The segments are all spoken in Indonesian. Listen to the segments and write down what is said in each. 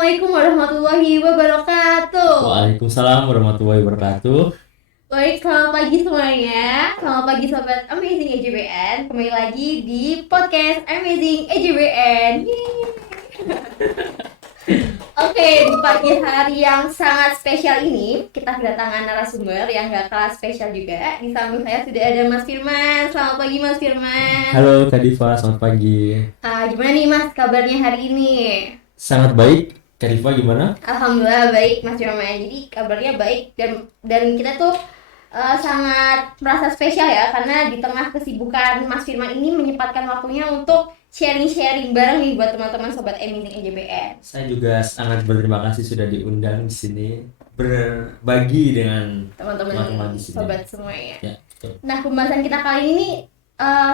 Assalamualaikum warahmatullahi wabarakatuh. Waalaikumsalam warahmatullahi wabarakatuh. Baik, selamat pagi semuanya. Selamat pagi sobat Amazing EJBN. Kembali lagi di podcast Amazing EJBN. Oke, di pagi hari yang sangat spesial ini kita kedatangan narasumber yang gak kalah spesial juga. Di samping saya sudah ada Mas Firman. Selamat pagi Mas Firman. Halo Kak Diva, selamat pagi. Gimana nih Mas kabarnya hari ini? Sangat baik. Kak Diva gimana? Alhamdulillah baik Mas Firman. Jadi kabarnya baik dan kita tuh sangat merasa spesial ya karena di tengah kesibukan Mas Firman ini menyempatkan waktunya untuk sharing-sharing bareng nih buat teman-teman sobat Amazing EJBN. Saya juga sangat berterima kasih sudah diundang di sini berbagi dengan Teman-teman di sini. sobat semuanya. Ya, betul. Nah, pembahasan kita kali ini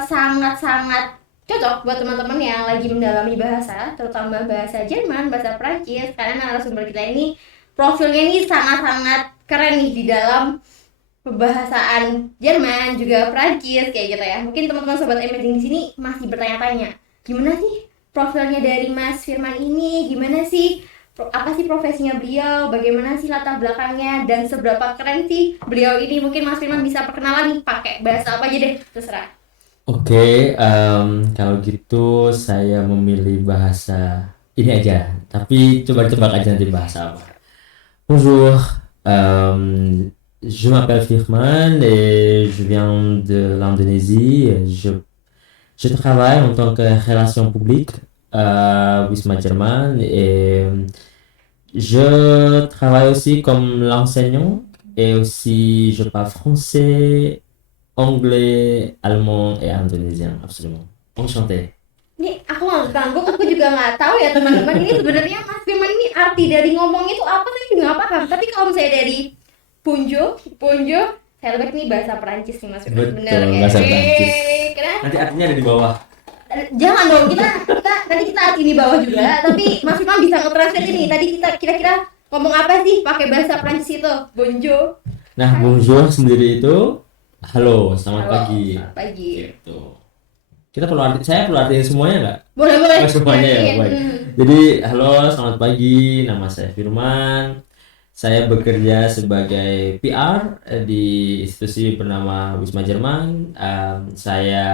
sangat-sangat cocok buat teman-teman yang lagi mendalami bahasa, terutama bahasa Jerman, bahasa Prancis, karena narasumber kita ini profilnya ini sangat-sangat keren nih di dalam pembahasaan Jerman juga Prancis kayak gitu ya. Mungkin teman-teman sobat Amazing di sini masih bertanya-tanya, gimana sih profilnya dari Mas Firman ini? Gimana sih apa sih profesinya beliau? Bagaimana sih latar belakangnya dan seberapa keren sih beliau ini? Mungkin Mas Firman bisa perkenalan nih pakai bahasa apa aja deh, terserah. Oke, kalau gitu saya memilih bahasa ini aja. Tapi coba tebak aja nanti bahasa apa. Bonjour, je m'appelle Firman et je viens de l'Indonésie. Je travaille en tant que relation publique à Wisma German et je travaille aussi comme l'enseignant et aussi je parle français, anglais, allemand et indonésien, absolument. Enchanté. Nih aku nggak ganggu, aku juga nggak tahu ya teman-teman ini sebenarnya Mas Firman ini arti dari ngomong itu apa saya juga nggak paham. Tapi kalau misalnya dari Ponjo, saya lihat nih bahasa Perancis nih Mas Firman. Betul, Bener ya? bahasa Perancis. Keren. Nanti artinya ada di bawah. Jangan dong, kita tadi kita arti di bawah juga, tapi Mas Firman bisa nge-translate ini. Tadi kita kira-kira ngomong apa sih pakai bahasa Perancis itu? Bonjour. Nah, bonjour sendiri itu halo, selamat Halo, pagi. selamat pagi. Gitu. Saya perlu artiin semuanya nggak? Boleh. Oh, semuanya ya, Artiin. baik. Jadi, halo, selamat pagi. Nama saya Firman. Saya bekerja sebagai PR di institusi bernama Wisma Jerman. Saya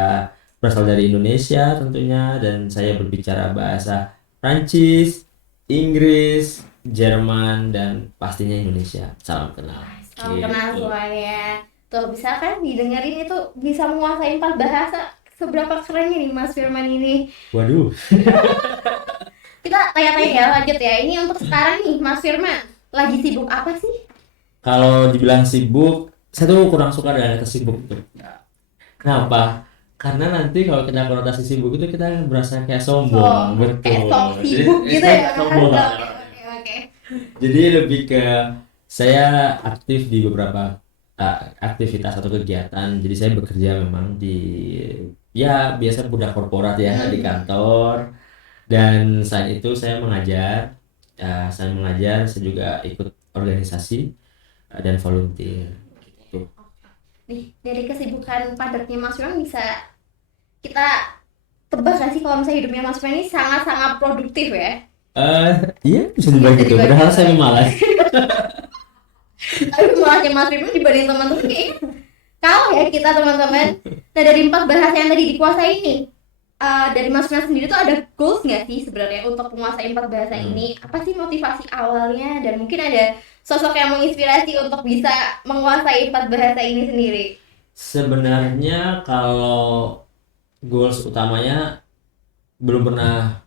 berasal dari Indonesia tentunya dan saya berbicara bahasa Prancis, Inggris, Jerman dan pastinya Indonesia. Salam kenal. Salam kenal Gitu. semuanya. Tuh bisa kan didengerin itu bisa menguasai 4 bahasa. Seberapa kerennya nih Mas Firman ini. Waduh. Kita tanya-tanya ya, lanjut ya. Ini untuk sekarang nih Mas Firman lagi sibuk apa sih? Kalau dibilang sibuk, saya tuh kurang suka dengan kata sibuk tuh. Kenapa? Karena nanti kalau kita konotasi sibuk itu kita berasa kayak sombong, betul. Kayak sok sibuk Jadi, gitu saya ya. sombong. Oke. Jadi lebih ke saya aktif di beberapa aktivitas atau kegiatan. Jadi saya bekerja memang di ya biasa budak korporat ya di kantor. Dan selain itu saya mengajar. Saya juga ikut organisasi dan volunteer. Gitu. Nih, dari kesibukan padatnya Mas Firman bisa kita tebak gak sih kalau misalnya hidupnya Mas Firman ini sangat-sangat produktif ya? Iya bisa dibilang gitu. dibilang Padahal gitu. saya malas. Tapi malasnya Mas Firman dibanding teman-teman kayaknya kalah ya kita teman-teman. Nah dari 4 bahasa yang tadi dikuasai ini, dari Mas Firman sendiri tuh ada goals nggak sih sebenarnya untuk menguasai 4 bahasa ini? Apa sih motivasi awalnya dan mungkin ada sosok yang menginspirasi untuk bisa menguasai 4 bahasa ini sendiri? Sebenarnya kalau goals utamanya belum pernah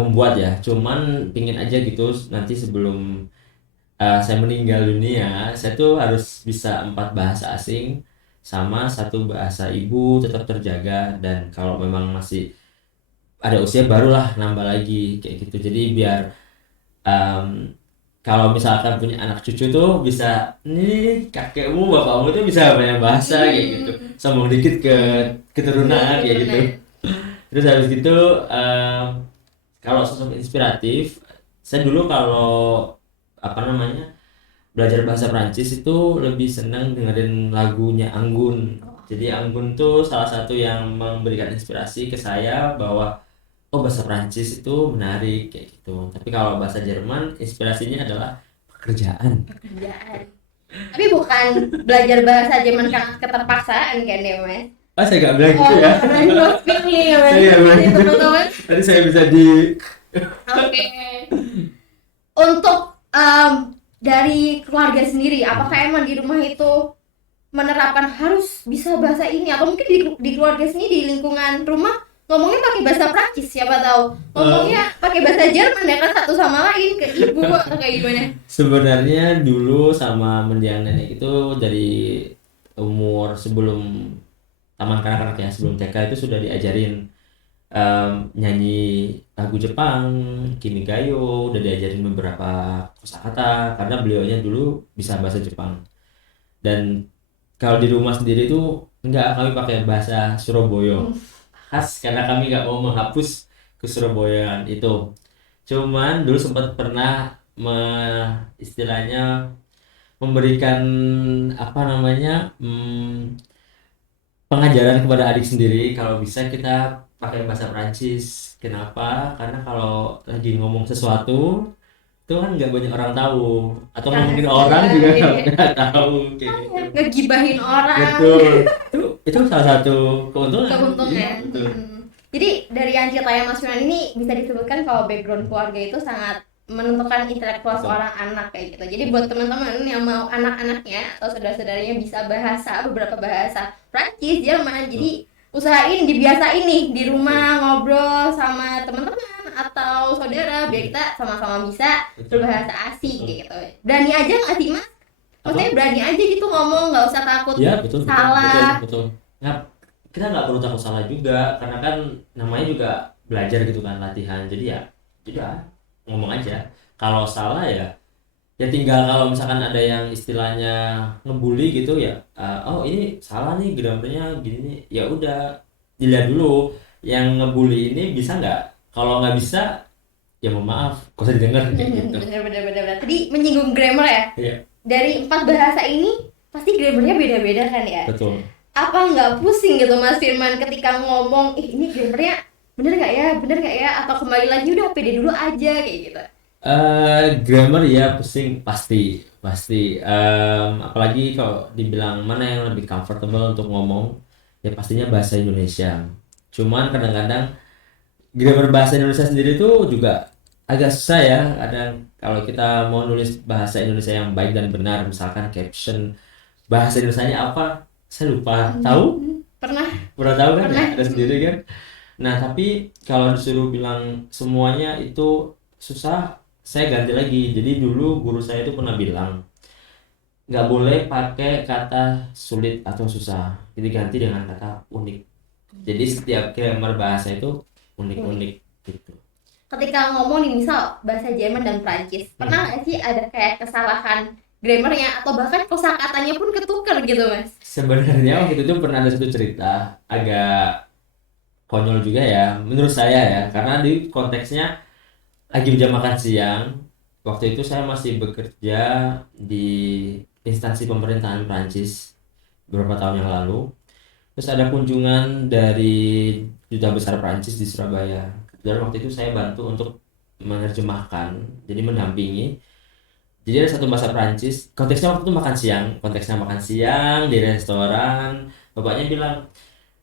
membuat ya, cuman pingin aja gitu nanti sebelum saya meninggal dunia, saya tuh harus bisa 4 bahasa asing sama 1 bahasa ibu tetap terjaga, dan kalau memang masih ada usia barulah nambah lagi kayak gitu. Jadi biar kalau misalkan punya anak cucu tuh bisa nih kakekmu bapakmu tuh bisa banyak bahasa kayak gitu, sombong dikit ke keturunan kayak gitu. Terus habis gitu kalau sosok inspiratif, saya dulu kalau belajar bahasa Prancis itu lebih senang dengerin lagunya Anggun. Jadi Anggun tuh salah satu yang memberikan inspirasi ke saya bahwa oh bahasa Prancis itu menarik kayak gitu. Tapi kalau bahasa Jerman inspirasinya adalah pekerjaan. Pekerjaan. Tapi bukan belajar bahasa Jerman karena keterpaksaan kan ya Mas? Oh saya nggak bilang Oh, gitu ya. karena you're feeling ya Mas? Saya nggak bilang Jadi gitu. teman-teman, Tadi saya bisa di oke. Untuk dari keluarga sendiri, apakah emang di rumah itu menerapkan harus bisa bahasa ini, atau mungkin di keluarga sendiri di lingkungan rumah ngomongnya pakai bahasa Prancis, siapa tahu ngomongnya pakai bahasa Jerman ya kan, satu sama lain ke ibu atau kayak gimana? sebenarnya dulu sama mendiang nenek itu dari umur sebelum taman kanak-kanak ya, sebelum TK itu sudah diajarin nyanyi lagu Jepang, Kimi Gayo, udah diajarin beberapa kosakata karena beliaunya dulu bisa bahasa Jepang. Dan kalau di rumah sendiri itu enggak, kami pakai bahasa Surabaya khas karena kami nggak mau menghapus kesurabayaan itu. Cuman dulu sempat pernah istilahnya memberikan apa namanya pengajaran kepada adik sendiri kalau bisa kita pakai bahasa Prancis. Kenapa? Karena kalau lagi ngomong sesuatu itu kan nggak banyak orang tahu atau mungkin orang juga nggak tahu kayak gitu. Ngegibahin orang. Betul. Itu salah satu keuntungan. Keuntungan. Iya, betul. Jadi dari yang ceritanya Mas Yunan ini bisa disebutkan kalau background keluarga itu sangat menentukan intelektual Betul. seorang anak kayak gitu. Jadi buat teman-teman yang mau anak-anaknya atau saudara-saudaranya bisa beberapa bahasa Prancis, Jerman, jadi usahain dibiasain nih di rumah ngobrol sama teman-teman atau saudara biar kita sama-sama bisa Betul. berbahasa asing Betul. kayak gitu. Berani aja nggak sih Mas? Maksudnya berani aja gitu ngomong, nggak usah takut Ya betul, betul, salah. betul. Nah, kita nggak perlu takut salah juga karena kan namanya juga belajar gitu kan, latihan. Jadi ya ngomong aja. Kalau salah ya tinggal kalau misalkan ada yang istilahnya ngebully gitu ya, oh ini salah nih grammarnya gini nih, ya udah dilihat dulu yang ngebully ini bisa nggak. Kalau nggak bisa ya mohon maaf, kok usah didengar kayak gitu. Bener. Tadi menyinggung grammar ya. Iya, Dari 4 bahasa ini pasti grammarnya beda-beda kan ya. betul. Apa nggak pusing gitu Mas Firman ketika ngomong, ini grammarnya bener nggak ya? Atau kembali lagi udah pede dulu aja kayak gitu. Grammar ya pusing pasti. Apalagi kalau dibilang mana yang lebih comfortable untuk ngomong, ya pastinya bahasa Indonesia. Cuman kadang-kadang grammar bahasa Indonesia sendiri tuh juga agak susah ya. Kadang kalau kita mau nulis bahasa Indonesia yang baik dan benar, misalkan caption bahasa Indonesianya apa, saya lupa. Tahu? Pernah? Pernah tahu kan? Pernah. Ya, ada sendiri kan. Nah, tapi kalau disuruh bilang semuanya itu susah, saya ganti lagi. Jadi dulu guru saya itu pernah bilang, nggak boleh pakai kata sulit atau susah. Jadi ganti dengan kata unik. Jadi setiap grammar bahasa itu unik-unik gitu. Ketika ngomong nih misal bahasa Jerman dan Prancis, pernah nggak sih ada kayak kesalahan grammarnya atau bahkan kosakatanya pun ketukar gitu Mas? Sebenarnya waktu itu pernah ada satu cerita agak konyol juga ya, menurut saya ya, karena di konteksnya lagi jam makan siang. Waktu itu saya masih bekerja di instansi pemerintahan Prancis beberapa tahun yang lalu. Terus ada kunjungan dari Duta Besar Prancis di Surabaya. Dan waktu itu saya bantu untuk menerjemahkan, jadi mendampingi. Jadi ada satu bahasa Prancis, konteksnya waktu itu makan siang di restoran. Bapaknya bilang,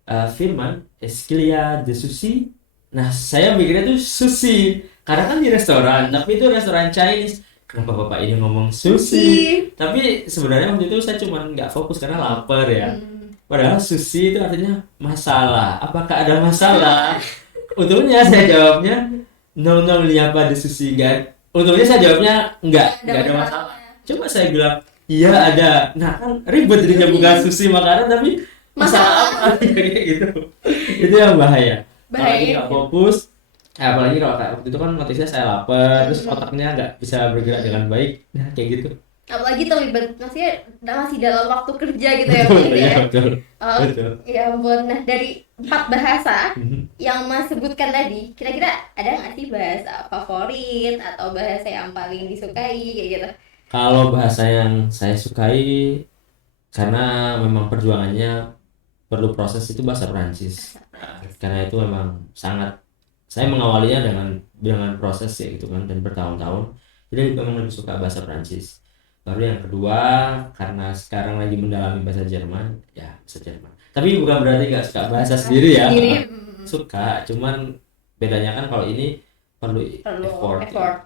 Firman, est-ce qu'il y a des sushi? Nah, saya mikirnya tuh sushi, karena kan di restoran, tapi itu restoran Chinese. Kenapa bapak ini ngomong sushi? Tapi sebenarnya waktu itu saya cuma nggak fokus karena lapar ya. Padahal sushi itu artinya masalah. Apakah ada masalah? Untungnya saya jawabnya, no, apa ada sushi enggak? Untungnya saya jawabnya enggak ada masalah. Coba saya bilang, iya ada. Nah kan ribet jadinya, bukan sushi makanan tapi masalah apa kayak gitu. Itu yang bahaya. Apalagi nggak fokus. Apalagi kalau kayak waktu itu kan konteksnya saya lapar, terus otaknya nggak bisa bergerak dengan baik. Nah kayak gitu. Apalagi terlibat masih dalam waktu kerja gitu ya Betul, Mas iya, ya. betul. Oh, Betul. ya ampun. Nah dari 4 bahasa yang Mas sebutkan tadi, kira-kira ada nggak sih bahasa favorit atau bahasa yang paling disukai kayak gitu? Kalau bahasa yang saya sukai karena memang perjuangannya perlu proses itu bahasa Prancis. Karena itu memang sangat saya mengawalinya dengan proses ya gitu kan, dan bertahun-tahun. Jadi memang lebih suka bahasa Prancis. Baru yang kedua, karena sekarang lagi mendalami bahasa Jerman, ya bahasa Jerman. Tapi bukan berarti nggak suka bahasa sendiri ya. Sendiri, Suka, cuman bedanya kan kalau ini perlu perlu effort. effort.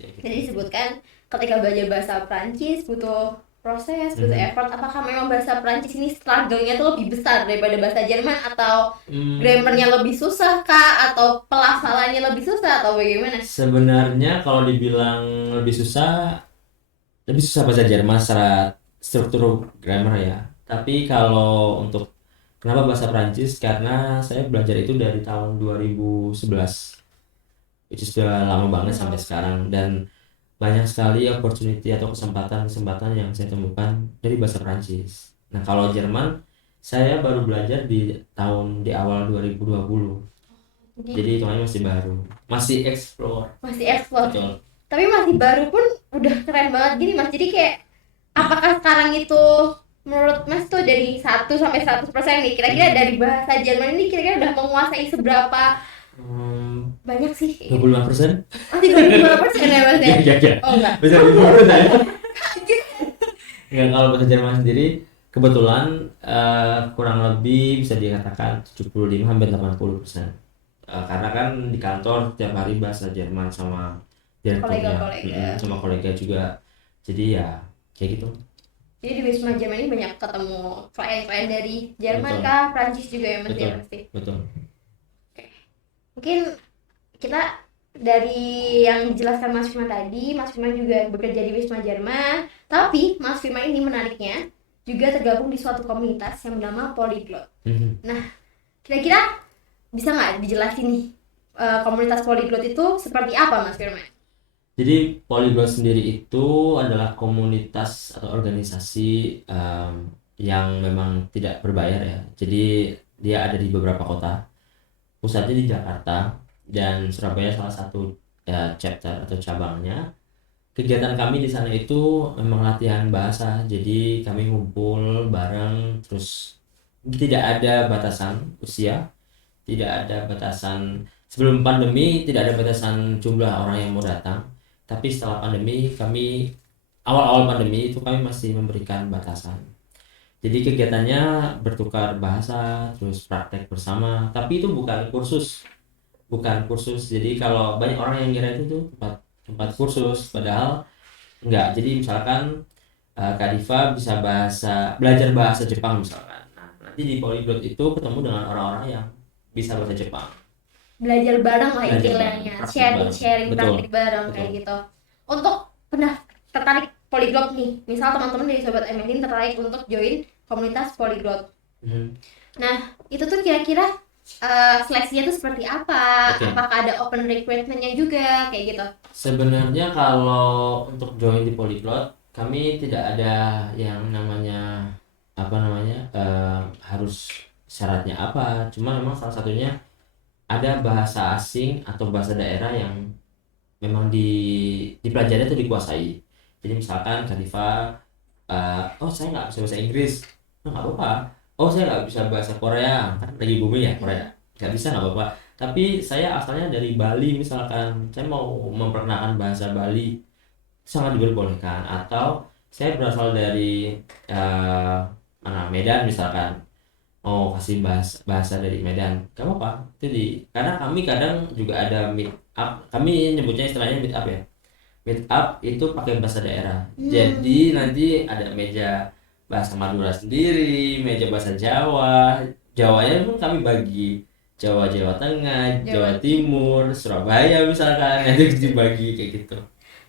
Ya, gitu. Jadi disebutkan ketika belajar bahasa Prancis butuh proses, butuh effort. Apakah memang bahasa Prancis ini struggle-nya tuh lebih besar daripada bahasa Jerman, atau grammarnya lebih susah kah, atau pelafalannya lebih susah, atau bagaimana? Sebenarnya kalau dibilang lebih susah bahasa Jerman secara struktur grammar ya. Tapi kalau untuk kenapa bahasa Prancis, karena saya belajar itu dari tahun 2011, itu sudah lama banget sampai sekarang, dan banyak sekali opportunity atau kesempatan-kesempatan yang saya temukan dari bahasa Prancis. Nah, kalau Jerman saya baru belajar di awal 2020. Jadi hitungannya masih baru, masih explore. Betul. Tapi masih baru pun udah keren banget gini Mas. Jadi kayak apakah sekarang itu menurut Mas tuh dari 1 sampai 100% nih, kira-kira dari bahasa Jerman ini kira-kira udah menguasai seberapa banyak sih? 25%? Oh, 35% ya Mas ya? Iya. Oh enggak. Bisa diurut ya. Ya, kalau bahasa Jerman sendiri kebetulan kurang lebih bisa dikatakan 75-80%. Karena kan di kantor tiap hari bahasa Jerman sama direkturnya, Kolega-kolega. sama kolega juga. Jadi ya kayak gitu. Jadi di Wisma Jerman ini banyak ketemu klien-klien dari Jerman Betul. kah, Prancis juga ya Mas Betul. ya pasti. Betul. Mungkin kita dari yang dijelaskan Mas Firman tadi, Mas Firman juga bekerja di Wisma Jerman, tapi Mas Firman ini menariknya juga tergabung di suatu komunitas yang bernama Polyglot. Nah, kira-kira bisa nggak dijelasin nih komunitas Polyglot itu seperti apa Mas Firman? Jadi Polyglot sendiri itu adalah komunitas atau organisasi yang memang tidak berbayar ya. Jadi dia ada di beberapa kota. Pusatnya di Jakarta dan Surabaya salah satu chapter atau cabangnya. Kegiatan kami di sana itu memang latihan bahasa. Jadi kami ngumpul bareng, terus tidak ada batasan usia, tidak ada batasan. Sebelum pandemi tidak ada batasan jumlah orang yang mau datang. Tapi setelah pandemi, awal-awal pandemi itu kami masih memberikan batasan. Jadi kegiatannya bertukar bahasa, terus praktek bersama. Tapi itu bukan kursus. Jadi kalau banyak orang yang ngira itu tuh tempat kursus, padahal enggak. Jadi misalkan Kak Diva bisa belajar bahasa Jepang misalkan. Nah, nanti di Polyglot itu ketemu dengan orang-orang yang bisa bahasa Jepang. Belajar bareng lah Belajar istilahnya, bareng, sharing betul, praktik bareng kayak gitu. Untuk pernah tertarik Polyglot nih, misal teman-teman dari Sobat Emelin tertarik untuk join komunitas Polyglot. Nah, itu tuh kira-kira seleksinya tuh seperti apa? Oke. Apakah ada open recruitment-nya juga kayak gitu? Sebenarnya kalau untuk join di Polyglot, kami tidak ada yang namanya harus syaratnya apa. Cuma memang salah satunya ada bahasa asing atau bahasa daerah yang memang dipelajari atau dikuasai. Jadi misalkan Kak Diva, oh saya nggak bisa bahasa Inggris, nggak apa-apa. Oh saya nggak bisa bahasa Korea, kan lagi booming ya Korea, nggak bisa nggak apa-apa. Tapi saya asalnya dari Bali misalkan, saya mau memperkenalkan bahasa Bali, sangat diperbolehkan. Atau saya berasal dari Medan misalkan, mau kasih bahasa dari Medan, gak apa-apa. Jadi karena kami kadang juga ada meet up, kami nyebutnya istilahnya meet up ya. Meet up itu pakai bahasa daerah. Jadi nanti ada meja bahasa Madura sendiri, meja bahasa Jawa. Jawanya pun kami bagi Jawa Tengah, Jawa Timur, Surabaya misalkan, nanti dibagi kayak gitu.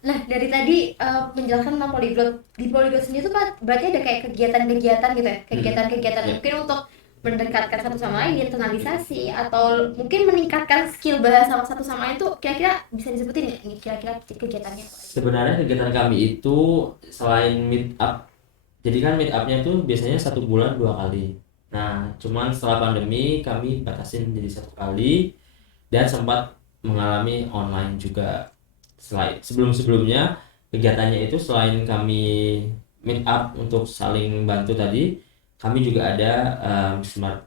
Nah, dari tadi menjelaskan tentang Polyglot. Di Polyglot sendiri tuh kan berarti ada kayak kegiatan-kegiatan gitu ya. Kegiatan-kegiatan mungkin untuk mendekatkan satu sama lain, internalisasi, atau mungkin meningkatkan skill bahasa satu sama lain tuh kira-kira bisa disebutin nggak nih kira-kira kegiatannya? Sebenarnya kegiatan kami itu selain meet up, jadi kan meet upnya tuh biasanya 1 bulan 2 kali. Nah, cuman setelah pandemi kami batasin jadi 1 kali dan sempat mengalami online juga. Sebelumnya kegiatannya itu selain kami meet up untuk saling bantu tadi, kami juga ada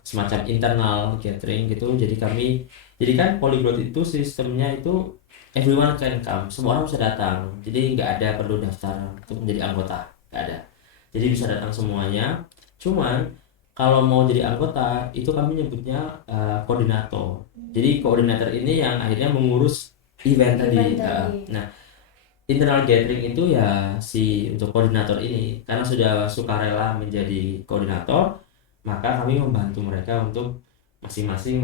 semacam internal gathering gitu. Jadi kan polyglot itu sistemnya itu everyone can come, semua orang bisa datang. Jadi nggak ada perlu daftar untuk menjadi anggota, nggak ada. Jadi bisa datang semuanya. Cuman kalau mau jadi anggota itu kami nyebutnya koordinator. Jadi koordinator ini yang akhirnya mengurus event tadi. Nah, internal gathering itu ya si untuk koordinator ini, karena sudah sukarela menjadi koordinator, maka kami membantu mereka untuk masing-masing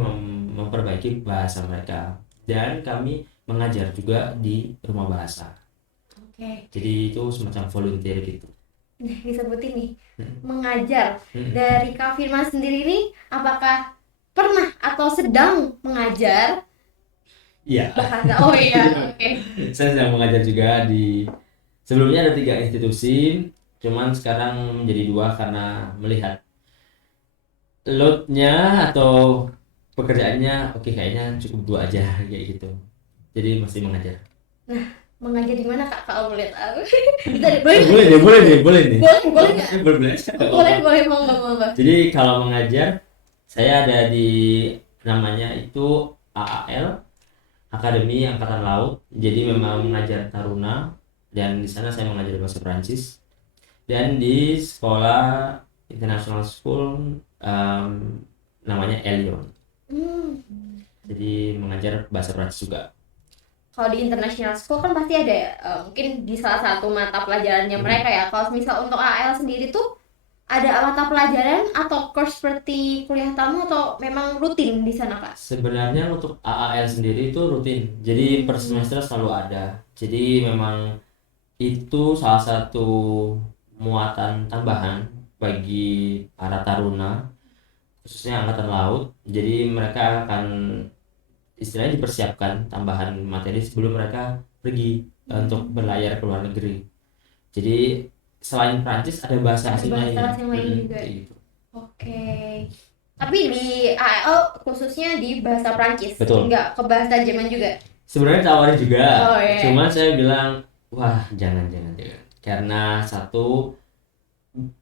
memperbaiki bahasa mereka, dan kami mengajar juga di rumah bahasa. Oke. Jadi itu semacam volunteer gitu. Nah, disebutin nih, mengajar. Dari Kak Firman sendiri nih, apakah pernah atau sedang mengajar Iya. bahasa? Oh iya, oke. Saya sedang mengajar juga sebelumnya ada 3 institusi, cuman sekarang menjadi 2 karena melihat load-nya atau pekerjaannya oke, kayaknya cukup 2 aja kayak gitu. Jadi masih mengajar. Nah, mengajar di mana Kak kalau boleh tahu? Boleh nih. Boleh nggak? Boleh, monggo. Jadi kalau mengajar, saya ada di namanya itu AAL, Akademi Angkatan Laut. Jadi memang mengajar taruna, dan di sana saya mengajar bahasa Prancis. Dan di sekolah International School namanya Elion. Jadi mengajar bahasa Prancis juga. Kalau di international school kan pasti ada ya, mungkin di salah satu mata pelajarannya mereka ya. Kalau misal untuk AL sendiri tuh ada mata pelajaran atau course seperti kuliah tamu atau memang rutin di sana Kak? Sebenarnya untuk AAL sendiri itu rutin. Jadi per semester selalu ada. Jadi memang itu salah satu muatan tambahan bagi para taruna, khususnya angkatan laut. Jadi mereka akan istilahnya dipersiapkan tambahan materi sebelum mereka pergi untuk berlayar ke luar negeri. Jadi selain Prancis ada bahasa asing lainnya. Juga. Gitu. Oke. Tapi di AL khususnya di bahasa Prancis. Betul. Enggak ke bahasa Jerman juga. Sebenarnya tawarin juga. Iya. Cuman saya bilang, wah jangan. Karena satu,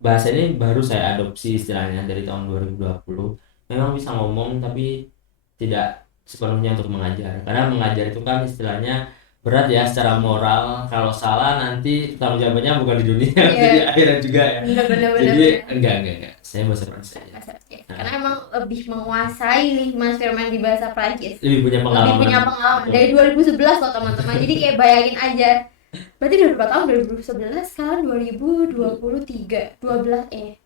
bahasa ini baru saya adopsi istilahnya dari tahun 2020. Memang bisa ngomong tapi tidak sepenuhnya untuk mengajar, karena mengajar itu kan istilahnya berat ya secara moral. Kalau salah nanti tanggung jawabnya bukan di dunia, jadi akhirat juga ya. Jadi enggak, saya bahasa Prancis aja. Karena emang lebih menguasai nih Mas Firman di bahasa Prancis. Lebih punya pengalaman. Dari 2011 loh teman-teman. Jadi kayak bayangin aja. Berarti udah berapa tahun? 2011, sekarang 2023. 12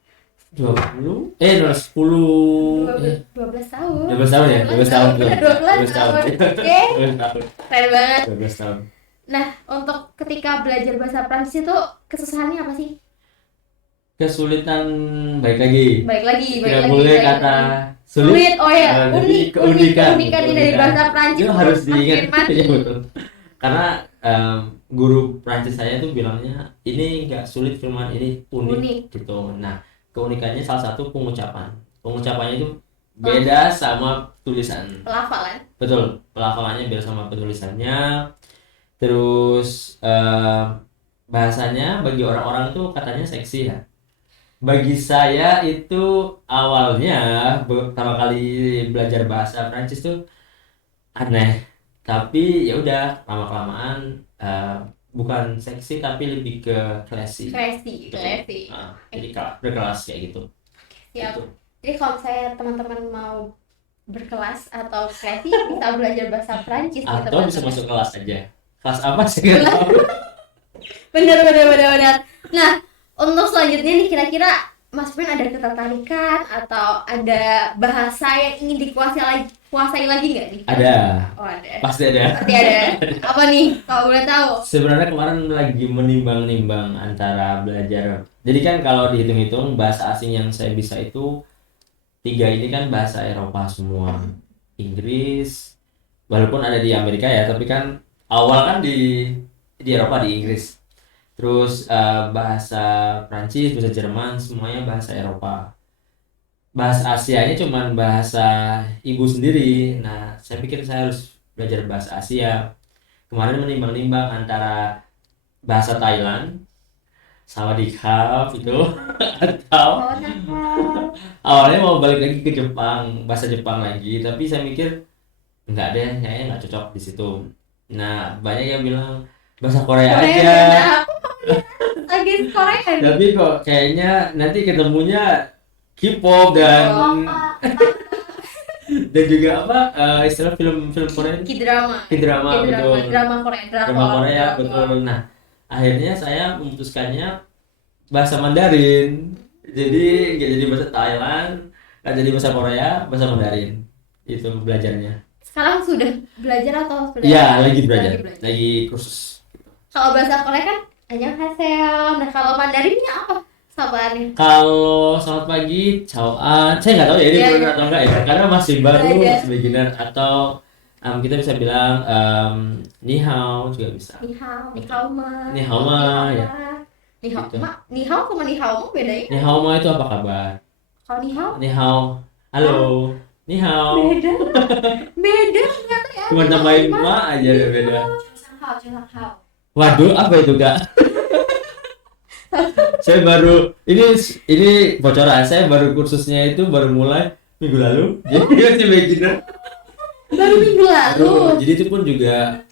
10 12 tahun. 12 tahun ya? 12 tahun. Oke. Keren banget. 12 tahun. Nah, untuk ketika belajar bahasa Prancis itu kesusahannya apa sih? Kesulitan balik lagi. Tidak boleh kata sulit. Oh ya, keunikan dari bahasa Prancis itu harus diingat. Ya, betul. Karena guru Prancis saya tuh bilangnya ini nggak sulit Firman, ini unik gitu. Nah, keunikannya salah satu pengucapannya itu beda sama tulisan. Pelafalan. Betul, pelafalannya beda sama penulisannya. Terus bahasanya bagi orang-orang itu katanya seksi ya. Bagi saya itu awalnya pertama kali belajar bahasa Prancis tuh aneh. Tapi ya udah lama-kelamaan bukan seksi tapi lebih ke classy. Jadi berkelas kayak gitu. Siap. Gitu. Jadi kalau saya teman-teman mau berkelas atau classy bisa belajar bahasa Prancis atau bisa masuk kelas aja. Kelas apa sih? Benar. Nah, untuk selanjutnya nih kira-kira Mas Firman ada ketertarikan atau ada bahasa yang ingin dikuasai lagi nggak nih? Ada. Oh, ada. Pasti ada. Apa nih kalau boleh tahu? Sebenarnya kemarin lagi menimbang-nimbang antara belajar. Jadi kan kalau dihitung-hitung bahasa asing yang saya bisa itu 3 ini kan bahasa Eropa semua. Inggris, walaupun ada di Amerika ya, tapi kan awal kan di Eropa, di Inggris. Terus bahasa Prancis, bahasa Jerman, semuanya bahasa Eropa. Bahasa Asianya cuma bahasa ibu sendiri. Nah, saya pikir saya harus belajar bahasa Asia. Kemarin menimbang-nimbang antara bahasa Thailand, Sawadee Krap itu, atau Awalnya mau balik lagi ke Jepang, bahasa Jepang lagi, tapi saya mikir nggak deh, kayaknya nggak cocok di situ. Nah, banyak yang bilang bahasa Korea Korea aja, dan aku lagi Korea nih. tapi kok kayaknya nanti ketemunya K-pop K-pop, dan juga apa istilah film-film Korea itu K-drama, K-drama, betul, drama Korea, drama Korea, betul. Nah, akhirnya saya memutuskannya bahasa Mandarin, jadi nggak jadi bahasa Thailand, nggak jadi bahasa Korea, bahasa Mandarin itu belajarnya. Sekarang sudah belajar atau sudah? Iya, lagi belajar, Lagi belajar. lagi kursus. Kalau bahasa Korea kan annyeonghaseyo. Nah, kalau Mandarinnya apa? Sabaannya. Kalau selamat pagi, ciao, saya nggak tahu ya ini Iya, benar iya. atau enggak ya, karena masih baru, Belajar. masih beginner. Atau kita bisa bilang ni hao juga bisa. Ni hao, ni hao ma. Ni hao ma, ya. Ni hao Gitu. ma. Ni hao sama ni hao ma bedanya? Ni hao ma itu apa kabar? Kalau ni hao Ni hao, halo, ni hao. beda. Beda ternyata ya. Cuma Ni hao tambahin ma. ma aja udah beda. Cuma hao. Waduh, apa itu kak? Saya baru ini bocoran, saya baru kursusnya itu baru mulai minggu lalu, jadi masih beginner. Baru minggu lalu. Jadi itu pun juga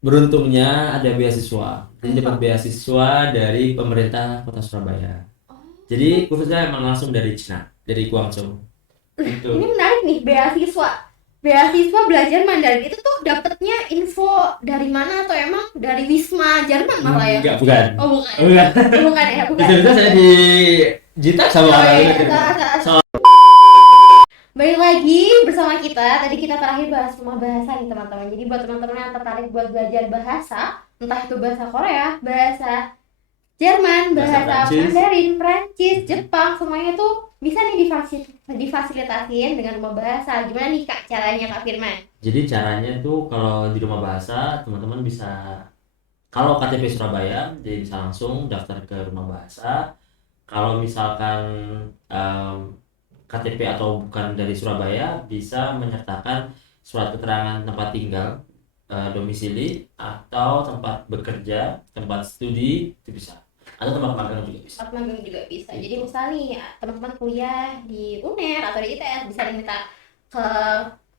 beruntungnya ada beasiswa. Jadi dapat beasiswa dari pemerintah Kota Surabaya. Jadi kursusnya emang langsung dari Cina, dari Guangzhou. Itu. Ini menarik nih, beasiswa belajar Mandarin itu tuh dapetnya info dari mana atau emang dari Wisma Jerman malah ya? Enggak, bukan. Oh bukan. Bukan. Bukan ya, bukan. Itu saya di jitak sama Oh, orang iya, itu. salah. Balik lagi bersama kita. Tadi kita terakhir bahas rumah bahasa nih teman-teman. Jadi buat teman-teman yang tertarik buat belajar bahasa, entah itu bahasa Korea, bahasa Jerman, Bahasa bahasa Prancis. Mandarin, Prancis, Jepang, semuanya tuh bisa nih difasilitasin dengan rumah bahasa. Gimana nih Kak caranya Kak Firman? Jadi caranya tuh kalau di rumah bahasa teman-teman bisa, kalau KTP Surabaya jadi bisa langsung daftar ke rumah bahasa. Kalau misalkan KTP atau bukan dari Surabaya, bisa menyertakan surat keterangan tempat tinggal, domisili, atau tempat bekerja, tempat studi, itu bisa, atau tempat magang juga bisa. Tempat magang juga bisa. Jadi misalnya nih teman-teman kuliah di UNER atau di ITS bisa diminta ke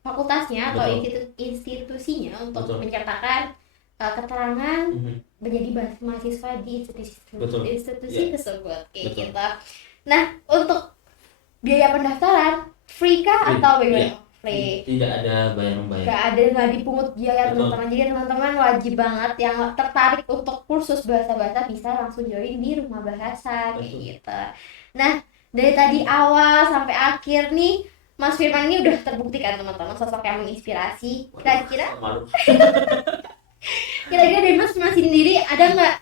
fakultasnya atau Betul. institusinya untuk Betul. menyertakan keterangan Mhm. menjadi mahasiswa di Betul. institusi Iya. tersebut kayak Betul. gitu. Nah, untuk biaya pendaftaran free kah Free. atau bagaimana? Iya. Free. Tidak ada bayar-membayar. Nggak dipungut biaya Betul. teman-teman. Jadi teman-teman wajib banget yang tertarik untuk kursus bahasa-bahasa bisa langsung join di rumah bahasa kayak Betul. gitu. Nah, dari tadi awal sampai akhir nih Mas Firman ini udah terbukti kan teman-teman sosok yang menginspirasi. Kira-kira Malu. dari Mas sendiri ada nggak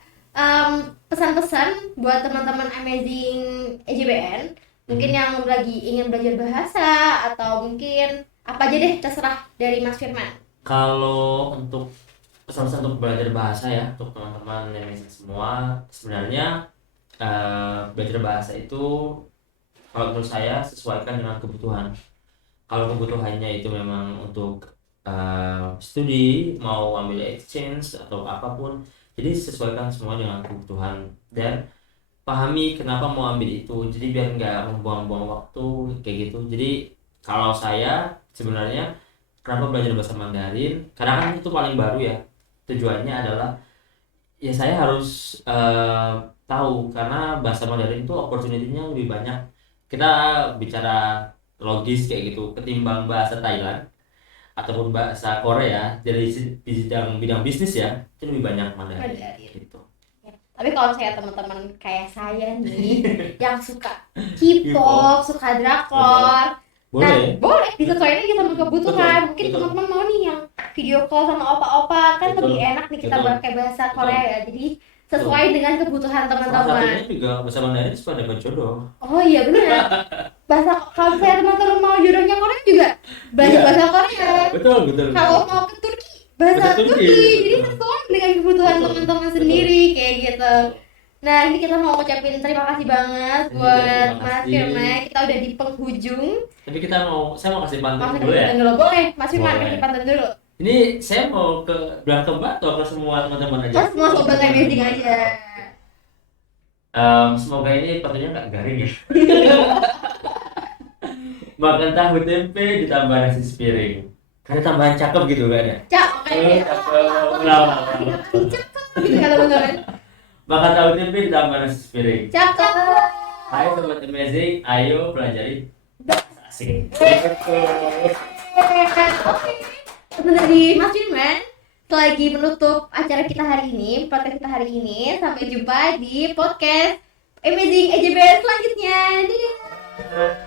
pesan-pesan buat teman-teman Amazing EJBN mungkin yang lagi ingin belajar bahasa atau mungkin apa aja deh terserah dari Mas Firman. Kalau untuk pesan-pesan untuk belajar bahasa ya, untuk teman-teman yang semua, sebenarnya belajar bahasa itu kalau menurut saya sesuaikan dengan kebutuhan. Kalau kebutuhannya itu memang untuk studi, mau ambil exchange atau apapun, jadi sesuaikan semua dengan kebutuhan dan pahami kenapa mau ambil itu, jadi biar nggak membuang-buang waktu kayak gitu. Jadi kalau saya sebenarnya kenapa belajar bahasa Mandarin, karena kan itu paling baru ya, tujuannya adalah ya saya harus tahu, karena bahasa Mandarin itu opportunity-nya lebih banyak, kita bicara logis kayak gitu, ketimbang bahasa Thailand ataupun bahasa Korea dari bidang bisnis ya, itu lebih banyak Mandarin gitu. Tapi kalau saya teman-teman kayak saya nih yang suka K-pop, suka drakor, Boleh. nah boleh disesuaikan aja sama kebutuhan. Betul, Mungkin betul. teman-teman mau nih yang video call sama opa-opa kan Betul, lebih enak nih kita betul, pakai bahasa betul. Korea ya. Jadi sesuai dengan kebutuhan Salah teman-teman. satunya juga bahasa Mandarin supaya dapat jodoh. Oh iya benar. Bahasa kalau saya teman-teman mau jodohnya Korea juga belajar Iya. bahasa Korea. Betul. Kalau mau ke Turki bahasa Bahasa Turki. Turki. Jadi sesuai dengan kebutuhan Betul. teman-teman Betul. sendiri kayak gitu. Nah ini kita mau ucapin terima kasih banget Iya, buat terima Mas kasih. Firman. Kita udah di penghujung. Tapi saya mau kasih pantun Masuk dulu ya. ke dulu boleh. Mas Firman Boleh. kasih pantun dulu. Ini saya mau bilang ke Mbak atau ke semua teman-teman aja. Mas mau sobat amazing aja. Semoga ini pantunnya nggak garing ya. Makan tahu tempe ditambah nasi sepiring. Karena tambahan cakep gitu kan ya? Cakep. Cakep gitu kalau beneran. Makan tahu tempe ditambah nasi sepiring. Cakep. Ayo sobat amazing, ayo pelajari asing. Oke. Dari Mas Firman, selagi menutup acara kita hari ini, podcast kita hari ini, sampai jumpa di podcast Amazing EJB selanjutnya. Dadah.